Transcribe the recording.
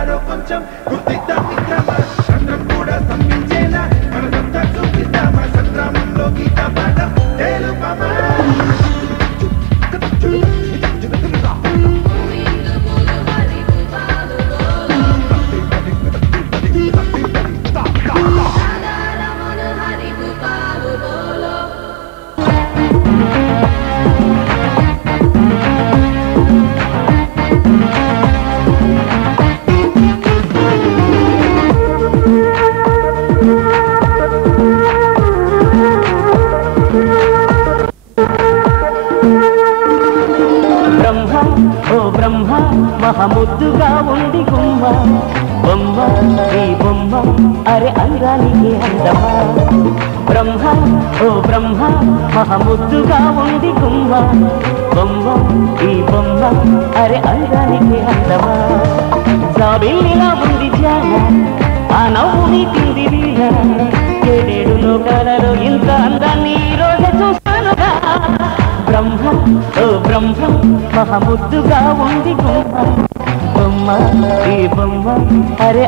ఉన్నారో కొంచెం గుర్తిద్దాం మిత్రమా చంద్రం కూడా సంపించేలా మనదంతా చూపిద్దామా సంగ్రామంలోకి కాపాడం తెలుపమా మహముద్దుగా ఉంది గుమ్మ బొమ్మ ఈ బొమ్మ అరే అందానికి అందమా బ్రహ్మ ఓ బ్రహ్మ మహముద్దుగా ఉంది గుమ్మ బొమ్మ ఈ బొమ్మ అరే అందానికి అందమా జాబిల్లిలా ఉంది జాన ఆ నవ్వు నీటింది వీణ ఏడేడు లోకాలలో ఇంత అందాన్ని ఈ రోజు చూస్తానుగా బ్రహ్మ ఓ బ్రహ్మ మహముద్దుగా ఉంది గుమ్మ బొమ్మ ఈ బొమ్మ అరే